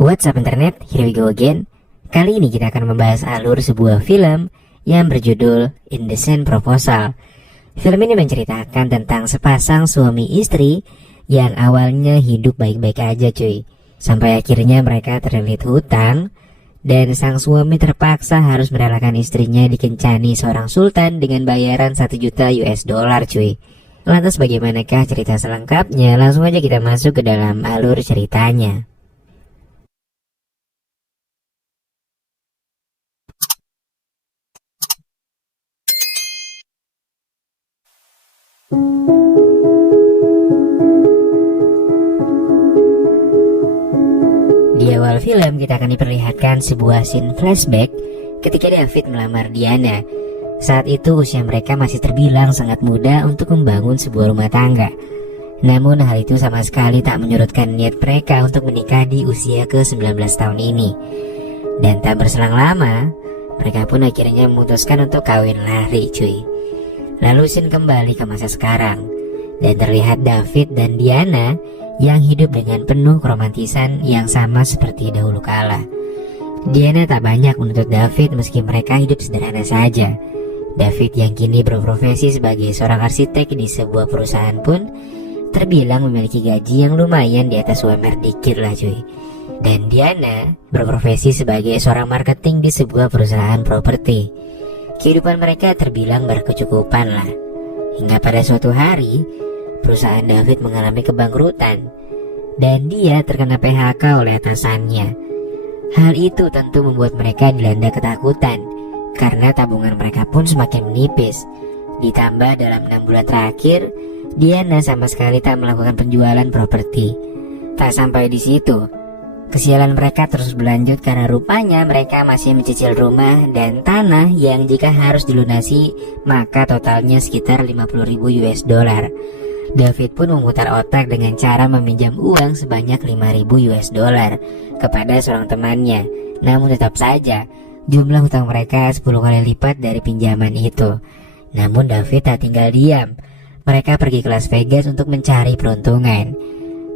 What's up internet, here we go again. Kali ini kita akan membahas alur sebuah film yang berjudul Indecent Proposal. Film ini menceritakan tentang sepasang suami istri yang awalnya hidup baik-baik aja cuy, sampai akhirnya mereka terlilit hutang dan sang suami terpaksa harus merelakan istrinya dikencani seorang sultan dengan bayaran 1 juta US dollar cuy. Lantas bagaimanakah cerita selengkapnya? Langsung aja kita masuk ke dalam alur ceritanya. Di awal film kita akan diperlihatkan sebuah scene flashback ketika David melamar Diana. Saat itu usia mereka masih terbilang sangat muda untuk membangun sebuah rumah tangga. Namun hal itu sama sekali tak menyurutkan niat mereka untuk menikah di usia ke-19 tahun ini. Dan tak berselang lama, mereka pun akhirnya memutuskan untuk kawin lari cuy. Lalu scene kembali ke masa sekarang, dan terlihat David dan Diana yang hidup dengan penuh keromantisan yang sama seperti dahulu kala. Diana tak banyak menuntut David meski mereka hidup sederhana saja. David yang kini berprofesi sebagai seorang arsitek di sebuah perusahaan pun terbilang memiliki gaji yang lumayan di atas UMR dikit lah cuy. Dan Diana berprofesi sebagai seorang marketing di sebuah perusahaan properti. Kehidupan mereka terbilang berkecukupan lah. Hingga pada suatu hari, perusahaan David mengalami kebangkrutan dan dia terkena PHK oleh atasannya. Hal itu tentu membuat mereka dilanda ketakutan karena tabungan mereka pun semakin menipis. Ditambah dalam 6 bulan terakhir, Diana sama sekali tak melakukan penjualan properti. Tak sampai di situ, kesialan mereka terus berlanjut karena rupanya mereka masih mencicil rumah dan tanah yang jika harus dilunasi maka totalnya sekitar 50.000 US dollar. David pun memutar otak dengan cara meminjam uang sebanyak 5.000 US dollar kepada seorang temannya. Namun tetap saja jumlah hutang mereka 10 kali lipat dari pinjaman itu. Namun David tak tinggal diam. Mereka pergi ke Las Vegas untuk mencari peruntungan.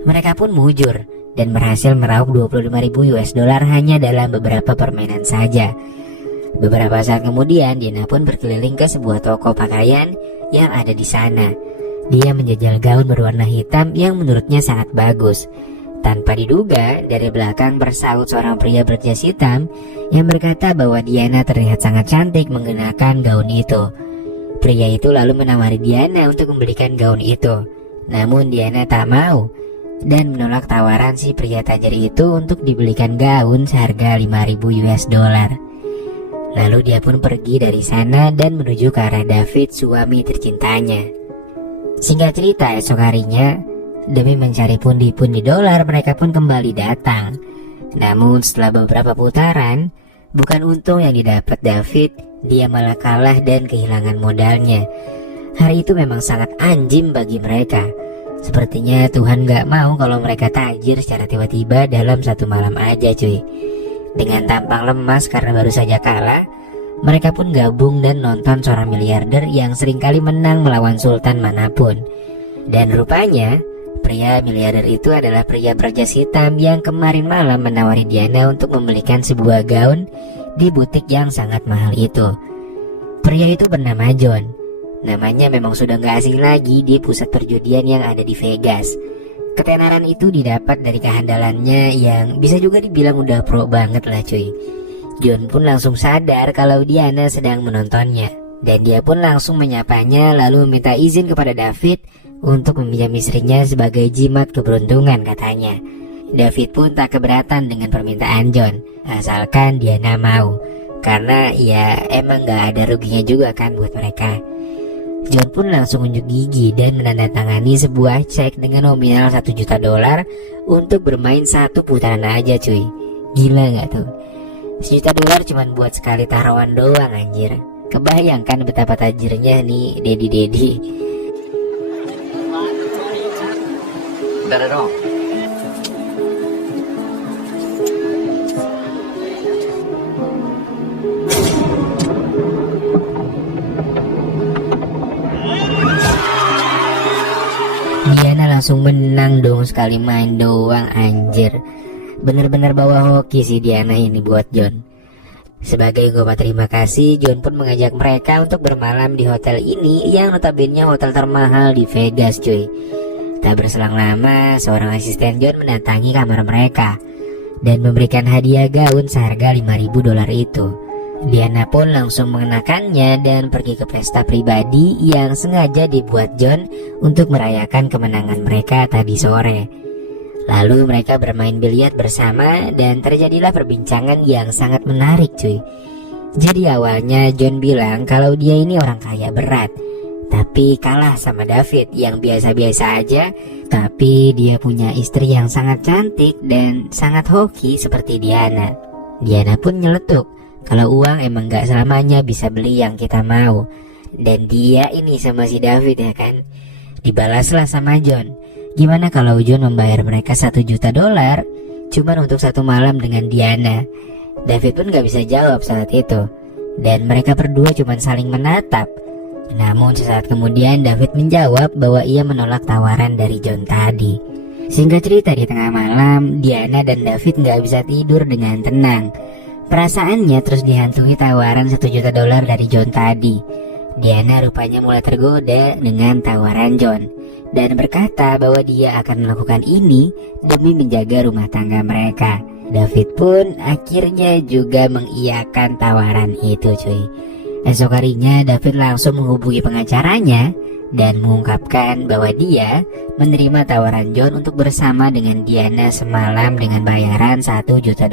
Mereka pun mujur dan berhasil meraup 25.000 US dollar hanya dalam beberapa permainan saja. Beberapa saat kemudian Diana pun berkeliling ke sebuah toko pakaian yang ada di sana. Dia menjajal gaun berwarna hitam yang menurutnya sangat bagus. Tanpa diduga, dari belakang bersaut seorang pria berjas hitam yang berkata bahwa Diana terlihat sangat cantik mengenakan gaun itu. Pria itu lalu menawari Diana untuk membelikan gaun itu. Namun Diana tak mau dan menolak tawaran si pria tajir itu untuk dibelikan gaun seharga 5.000 US dollar. Lalu dia pun pergi dari sana dan menuju ke arah David, suami tercintanya. Singkat cerita, esok harinya demi mencari pundi-pundi dolar mereka pun kembali datang. Namun setelah beberapa putaran, bukan untung yang didapat David, dia malah kalah dan kehilangan modalnya. Hari itu memang sangat anjing bagi mereka. Sepertinya Tuhan gak mau kalau mereka tajir secara tiba-tiba dalam satu malam aja cuy. Dengan tampang lemas karena baru saja kalah, mereka pun gabung dan nonton seorang miliarder yang seringkali menang melawan sultan manapun. Dan rupanya pria miliarder itu adalah pria berjas hitam yang kemarin malam menawari Diana untuk membelikan sebuah gaun di butik yang sangat mahal itu. Pria itu bernama John. Namanya memang sudah gak asing lagi di pusat perjudian yang ada di Vegas. Ketenaran itu didapat dari kehandalannya yang bisa juga dibilang udah pro banget lah cuy. John pun langsung sadar kalau Diana sedang menontonnya, dan dia pun langsung menyapanya lalu meminta izin kepada David untuk meminjam istrinya sebagai jimat keberuntungan katanya. David pun tak keberatan dengan permintaan John, asalkan Diana mau, karena ya emang gak ada ruginya juga kan buat mereka. John pun langsung unjuk gigi dan menandatangani sebuah cek dengan nominal 1 juta dolar untuk bermain satu putaran aja cuy. Gila gak tuh? 1 juta dolar cuman buat sekali taruhan doang anjir. Kebayangkan betapa tajirnya nih Dedi. Not at all. Diana langsung menang dong sekali main doang anjir. Bener-bener bawa hoki si Diana ini buat John. Sebagai ungkapan terima kasih, John pun mengajak mereka untuk bermalam di hotel ini yang notabene hotel termahal di Vegas cuy. Tak berselang lama, seorang asisten John mendatangi kamar mereka dan memberikan hadiah gaun seharga $5.000 itu. Diana pun langsung mengenakannya dan pergi ke pesta pribadi yang sengaja dibuat John untuk merayakan kemenangan mereka tadi sore. Lalu mereka bermain biliar bersama dan terjadilah perbincangan yang sangat menarik cuy. Jadi awalnya John bilang kalau dia ini orang kaya berat, tapi kalah sama David yang biasa-biasa aja, tapi dia punya istri yang sangat cantik dan sangat hoki seperti Diana. Diana pun nyeletuk kalau uang emang gak selamanya bisa beli yang kita mau. Dan dia ini sama si David ya kan. Dibalaslah sama John, gimana kalau John membayar mereka $1 juta cuman untuk satu malam dengan Diana. David pun gak bisa jawab saat itu, dan mereka berdua cuman saling menatap. Namun sesaat kemudian David menjawab bahwa ia menolak tawaran dari John tadi. Singkat cerita, di tengah malam Diana dan David gak bisa tidur dengan tenang. Perasaannya terus dihantui tawaran $1 juta dari John tadi. Diana rupanya mulai tergoda dengan tawaran John dan berkata bahwa dia akan melakukan ini demi menjaga rumah tangga mereka. David pun akhirnya juga mengiyakan tawaran itu cuy. Esok harinya David langsung menghubungi pengacaranya dan mengungkapkan bahwa dia menerima tawaran John untuk bersama dengan Diana semalam dengan bayaran $1 juta.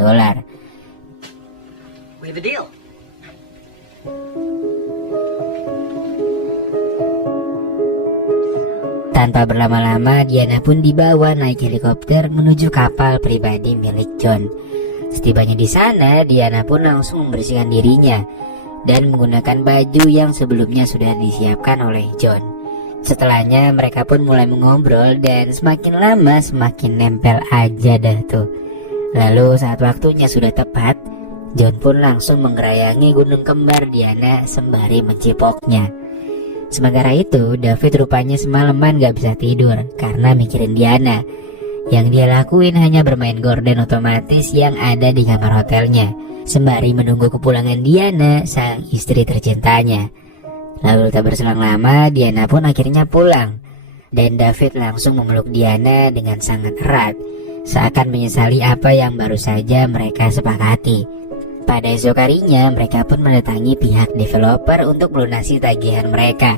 We have a deal. Tanpa berlama-lama, Diana pun dibawa naik helikopter menuju kapal pribadi milik John. Setibanya di sana, Diana pun langsung membersihkan dirinya dan menggunakan baju yang sebelumnya sudah disiapkan oleh John. Setelahnya mereka pun mulai mengobrol dan semakin lama semakin nempel aja dah tuh. Lalu saat waktunya sudah tepat, John pun langsung menggerayangi gunung kembar Diana sembari mencipoknya. Sementara itu, David rupanya semalaman gak bisa tidur karena mikirin Diana. Yang dia lakuin hanya bermain gorden otomatis yang ada di kamar hotelnya, sembari menunggu kepulangan Diana, sang istri tercintanya. Lalu tak berselang lama, Diana pun akhirnya pulang, dan David langsung memeluk Diana dengan sangat erat, seakan menyesali apa yang baru saja mereka sepakati. Pada esok harinya, mereka pun mendatangi pihak developer untuk melunasi tagihan mereka.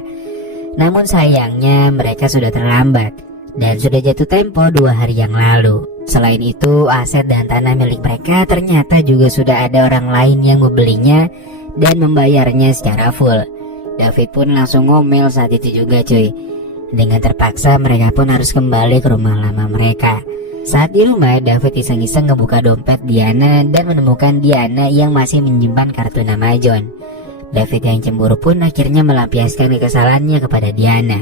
Namun sayangnya mereka sudah terlambat dan sudah jatuh tempo 2 hari yang lalu. Selain itu, aset dan tanah milik mereka ternyata juga sudah ada orang lain yang membelinya dan membayarnya secara full. David pun langsung ngomel saat itu juga cuy. Dengan terpaksa mereka pun harus kembali ke rumah lama mereka. Saat di rumah, David iseng-iseng ngebuka dompet Diana dan menemukan Diana yang masih menyimpan kartu nama John. David yang cemburu pun akhirnya melampiaskan kekesalannya kepada Diana.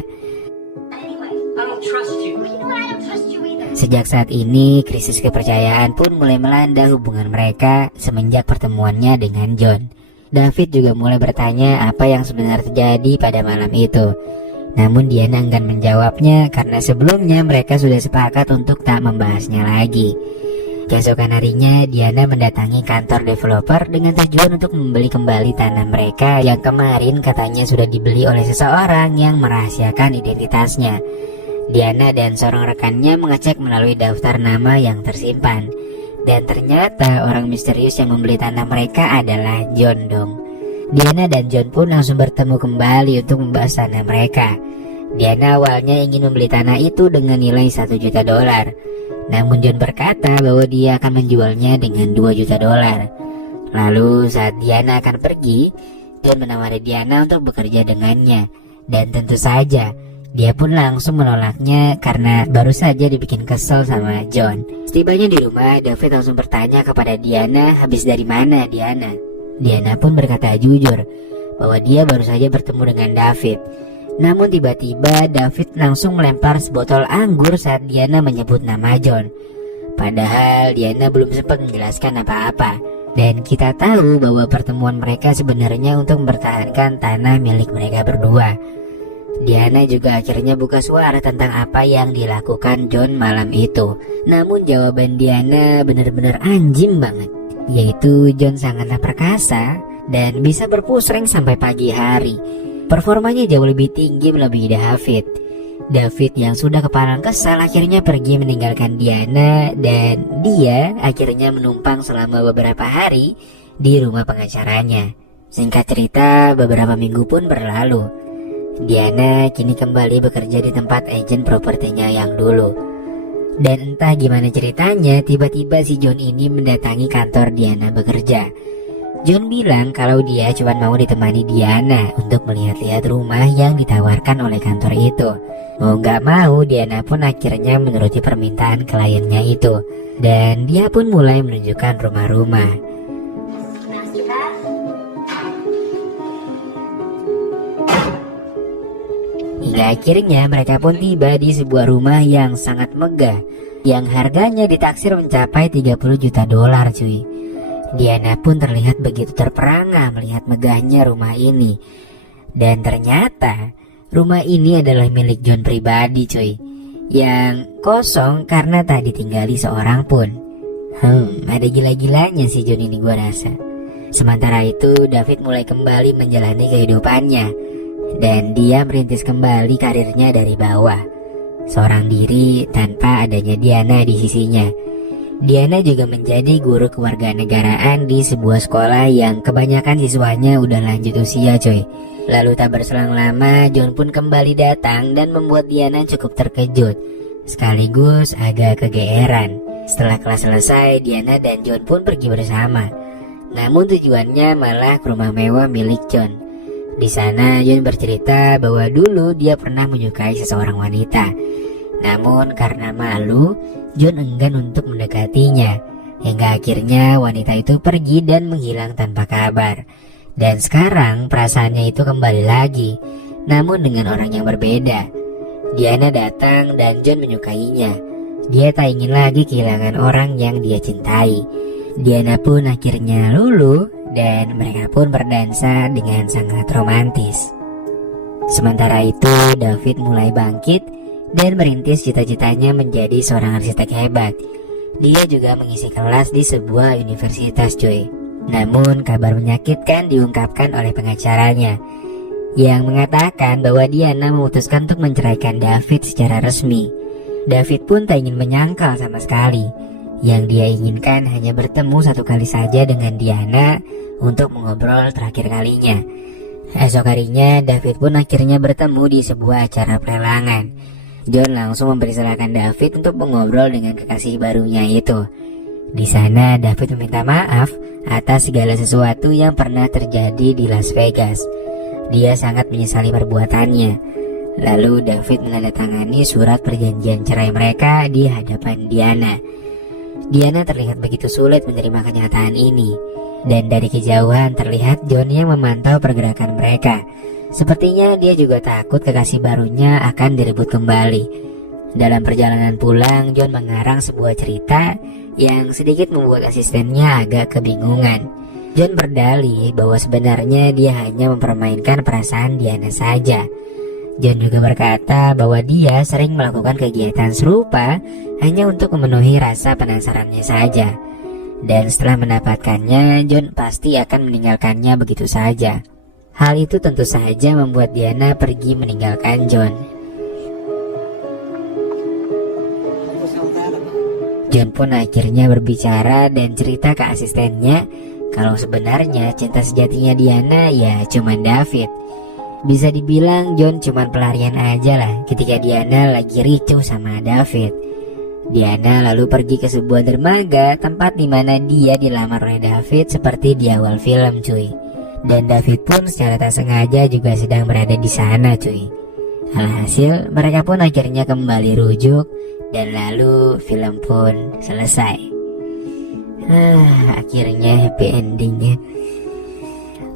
Sejak saat ini, krisis kepercayaan pun mulai melanda hubungan mereka semenjak pertemuannya dengan John. David juga mulai bertanya apa yang sebenarnya terjadi pada malam itu. Namun Diana enggan menjawabnya karena sebelumnya mereka sudah sepakat untuk tak membahasnya lagi. Keesokan harinya, Diana mendatangi kantor developer dengan tujuan untuk membeli kembali tanah mereka yang kemarin katanya sudah dibeli oleh seseorang yang merahasiakan identitasnya. Diana dan seorang rekannya mengecek melalui daftar nama yang tersimpan, dan ternyata orang misterius yang membeli tanah mereka adalah John dong. Diana dan John pun langsung bertemu kembali untuk membahas tanah mereka. Diana awalnya ingin membeli tanah itu dengan nilai $1 juta. Namun John berkata bahwa dia akan menjualnya dengan $2 juta. Lalu saat Diana akan pergi, John menawari Diana untuk bekerja dengannya. Dan tentu saja, dia pun langsung menolaknya karena baru saja dibikin kesel sama John. Setibanya di rumah, David langsung bertanya kepada Diana, habis dari mana Diana? Diana pun berkata jujur bahwa dia baru saja bertemu dengan David. Namun tiba-tiba David langsung melempar sebotol anggur saat Diana menyebut nama John. Padahal Diana belum sempat menjelaskan apa-apa. Dan kita tahu bahwa pertemuan mereka sebenarnya untuk mempertahankan tanah milik mereka berdua. Diana juga akhirnya buka suara tentang apa yang dilakukan John malam itu. Namun jawaban Diana benar-benar anjing banget, yaitu John sangatlah perkasa dan bisa berpusreng sampai pagi hari. Performanya jauh lebih tinggi melebihi David. David yang sudah kepalang kesal akhirnya pergi meninggalkan Diana, dan dia akhirnya menumpang selama beberapa hari di rumah pengacaranya. Singkat cerita, beberapa minggu pun berlalu. Diana kini kembali bekerja di tempat agen propertinya yang dulu. Dan entah gimana ceritanya, tiba-tiba si John ini mendatangi kantor Diana bekerja. John bilang kalau dia cuma mau ditemani Diana untuk melihat-lihat rumah yang ditawarkan oleh kantor itu. Mau gak mau, Diana pun akhirnya menuruti permintaan kliennya itu, dan dia pun mulai menunjukkan rumah-rumah. Hingga akhirnya mereka pun tiba di sebuah rumah yang sangat megah, yang harganya ditaksir mencapai 30 juta dolar cuy. Diana pun terlihat begitu terperangah melihat megahnya rumah ini. Dan ternyata rumah ini adalah milik John pribadi cuy, yang kosong karena tak ditinggali seorang pun. Ada gila-gilanya si John ini gua rasa. Sementara itu David mulai kembali menjalani kehidupannya, dan dia merintis kembali karirnya dari bawah, seorang diri tanpa adanya Diana di sisinya. Diana juga menjadi guru kewarganegaraan di sebuah sekolah yang kebanyakan siswanya udah lanjut usia coy. Lalu tak berselang lama, John pun kembali datang dan membuat Diana cukup terkejut, sekaligus agak kegeeran. Setelah kelas selesai, Diana dan John pun pergi bersama. Namun tujuannya malah ke rumah mewah milik John. Di sana John bercerita bahwa dulu dia pernah menyukai seseorang wanita. Namun karena malu, John enggan untuk mendekatinya. Hingga akhirnya wanita itu pergi dan menghilang tanpa kabar. Dan sekarang perasaannya itu kembali lagi, namun dengan orang yang berbeda. Diana datang dan John menyukainya. Dia tak ingin lagi kehilangan orang yang dia cintai. Diana pun akhirnya luluh, dan mereka pun berdansa dengan sangat romantis. Sementara itu David mulai bangkit dan merintis cita-citanya menjadi seorang arsitek hebat. Dia juga mengisi kelas di sebuah universitas cuy. Namun kabar menyakitkan diungkapkan oleh pengacaranya, yang mengatakan bahwa Diana memutuskan untuk menceraikan David secara resmi. David pun tak ingin menyangkal sama sekali. Yang dia inginkan hanya bertemu satu kali saja dengan Diana untuk mengobrol terakhir kalinya. Esok harinya David pun akhirnya bertemu di sebuah acara pelelangan. John langsung mempersilahkan David untuk mengobrol dengan kekasih barunya itu. Di sana David meminta maaf atas segala sesuatu yang pernah terjadi di Las Vegas. Dia sangat menyesali perbuatannya. Lalu David menandatangani surat perjanjian cerai mereka di hadapan Diana. Diana terlihat begitu sulit menerima kenyataan ini, dan dari kejauhan terlihat John yang memantau pergerakan mereka. Sepertinya dia juga takut kekasih barunya akan direbut kembali. Dalam perjalanan pulang, John mengarang sebuah cerita yang sedikit membuat asistennya agak kebingungan. John berdalih bahwa sebenarnya dia hanya mempermainkan perasaan Diana saja. John juga berkata bahwa dia sering melakukan kegiatan serupa hanya untuk memenuhi rasa penasarannya saja. Dan setelah mendapatkannya, John pasti akan meninggalkannya begitu saja. Hal itu tentu saja membuat Diana pergi meninggalkan John. John pun akhirnya berbicara dan cerita ke asistennya kalau sebenarnya cinta sejatinya Diana ya cuman David. Bisa dibilang John cuman pelarian aja lah ketika Diana lagi ricuh sama David. Diana lalu pergi ke sebuah dermaga, tempat dimana dia dilamar oleh David seperti di awal film cuy. Dan David pun secara tak sengaja juga sedang berada di sana cuy. Alhasil mereka pun akhirnya kembali rujuk, dan lalu film pun selesai. Akhirnya happy endingnya.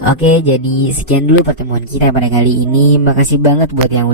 Oke, jadi sekian dulu pertemuan kita pada kali ini. Makasih banget buat yang udah